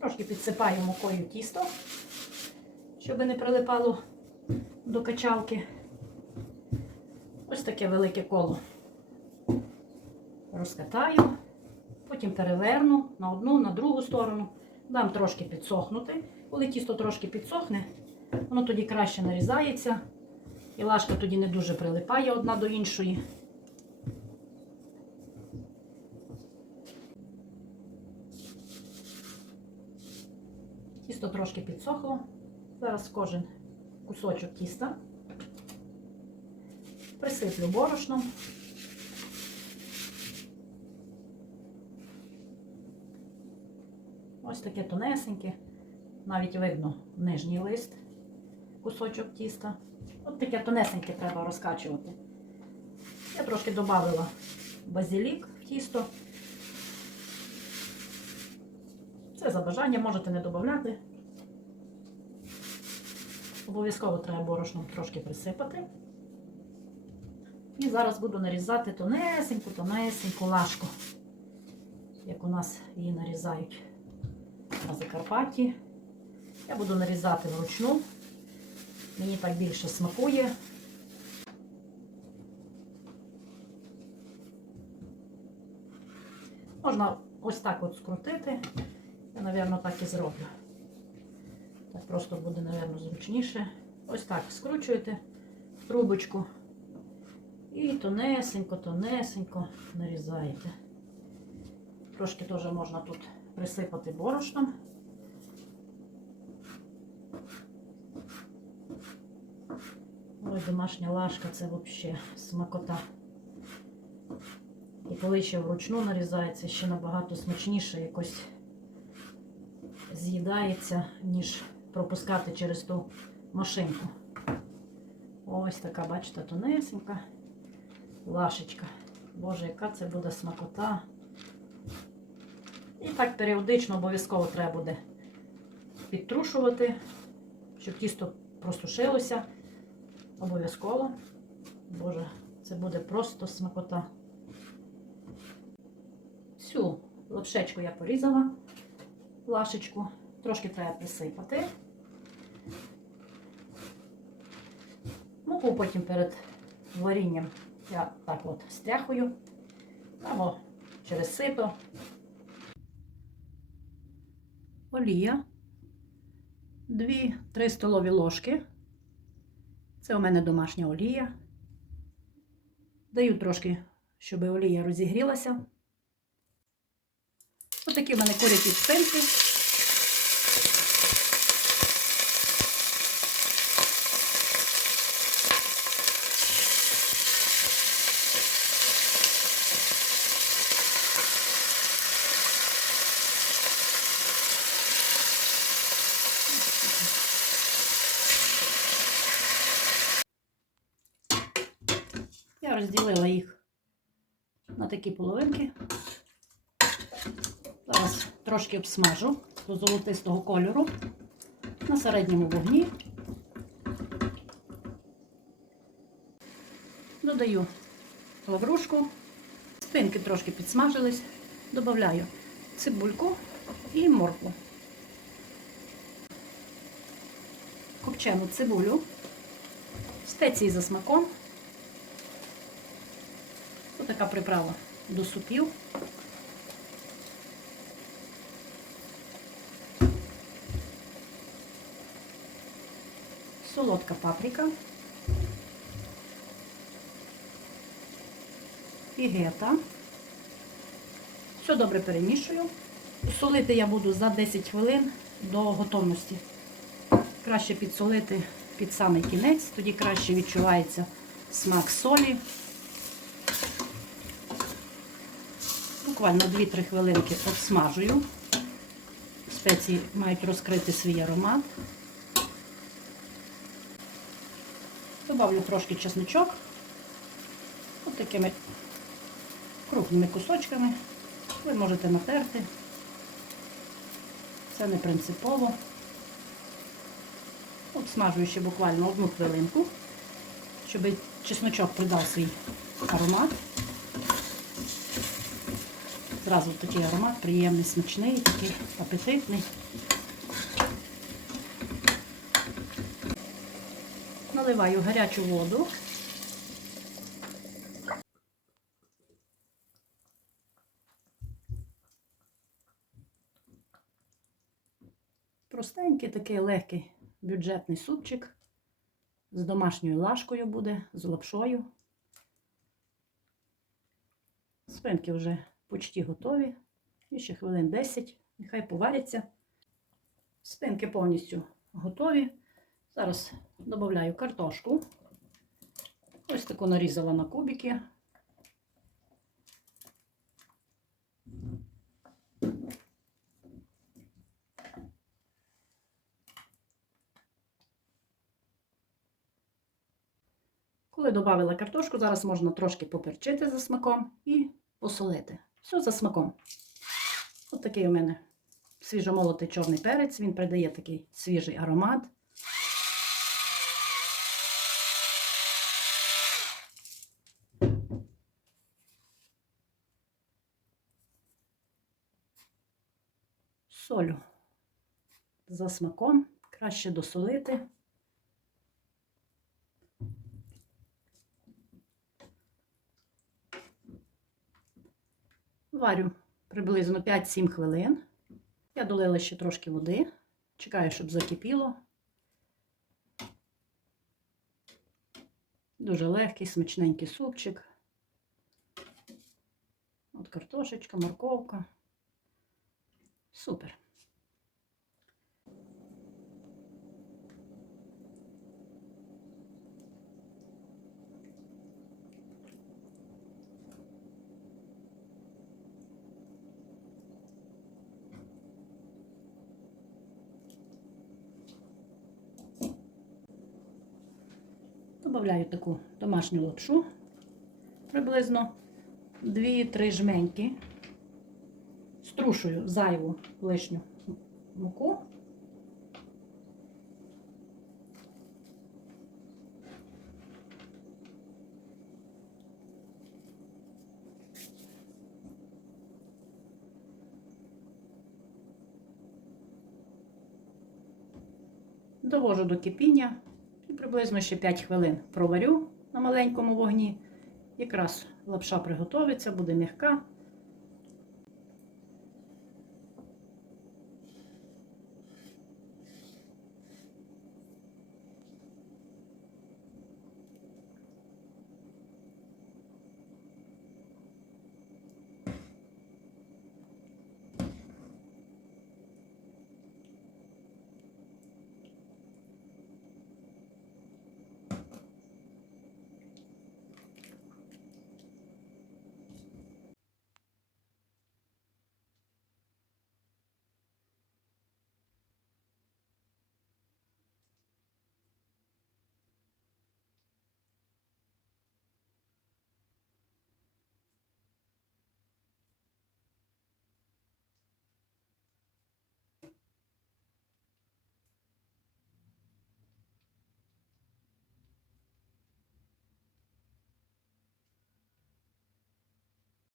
Трошки підсипаю мукою тісто, щоб не прилипало до качалки. Ось таке велике коло. Розкатаю, потім переверну на одну, на другу сторону, дам трошки підсохнути. Коли тісто трошки підсохне, воно тоді краще нарізається. І лашка тоді не дуже прилипає одна до іншої. Тісто трошки підсохло. Зараз кожен кусочок тіста присиплю борошном. Ось таке тонесеньке, навіть видно нижній лист, кусочок тіста. От таке тонесеньке треба розкачувати. Я трошки додала базилік в тісто. Це за бажання можете не додати. Обов'язково треба борошном трошки присипати. І зараз буду нарізати тонесеньку, тонесеньку лашку, як у нас її нарізають на Закарпатті. Я буду нарізати вручну. Мені так більше смакує. Можна ось так от скрутити. Я, так і зроблю. Так просто буде, мабуть, зручніше. Ось так скручуєте трубочку і тонесенько, тонесенько нарізаєте. Трошки теж можна тут присипати борошном. Ой, домашня лашка це взагалі смакота. І коли ще вручну нарізається, ще набагато смачніше якось з'їдається, ніж пропускати через ту машинку. Ось така, бачите, тонесенька лашечка. Боже, яка це буде смакота. І так періодично обов'язково треба буде підтрушувати, щоб тісто просушилося. Обов'язково. Боже, це буде просто смакота. Всю лапшечку я порізала, лашечку. Трошки треба присипати. Муку потім перед варінням я так от стряхую або через сито. Олія. 2-3 столові ложки. Це у мене домашня олія. Даю трошки, щоб олія розігрілася. Ось такі в мене курячі спинки. Я розділила їх на такі половинки. Трошки обсмажу до золотистого кольору на середньому вогні. Додаю лаврушку, спинки трошки підсмажились, додаю цибульку і моркву. Копчену цибулю, спеції за смаком. Ось така приправа до супів. Солодка паприка. І гета. Все добре перемішую. Солити я буду за 10 хвилин до готовності. Краще підсолити під самий кінець, тоді краще відчувається смак солі. Буквально 2-3 хвилинки обсмажую. Спеції мають розкрити свій аромат. Добавлю трошки чесничок. Ось такими крупними кусочками. Ви можете натерти. Це не принципово. Обсмажую ще буквально одну хвилинку, щоб чесночок придав свій аромат. Зразу такий аромат приємний, смачний, такий апетитний. Наливаю гарячу воду. Простенький такий легкий бюджетний супчик. З домашньою лашкою буде, з лапшою. Спинки вже почти готові. І ще хвилин 10, нехай поваряться. Спинки повністю готові. Зараз додаю картошку. Ось таку нарізала на кубики. Коли додала картошку, зараз можна трошки поперчити за смаком і посолити. Все за смаком. Ось такий у мене свіжомолотий чорний перець. Він придає такий свіжий аромат. Солю за смаком. Краще досолити. Варю приблизно 5-7 хвилин. Я долила ще трошки води. Чекаю, щоб закипіло. Дуже легкий, смачненький супчик. От картошечка, морковка. Супер. Добавляю таку домашню лапшу, приблизно 2-3 жменьки. Струшую зайву лишню муку. Довожу до кипіння приблизно ще 5 хвилин проварю на маленькому вогні. Якраз лапша приготовиться, буде м'яка.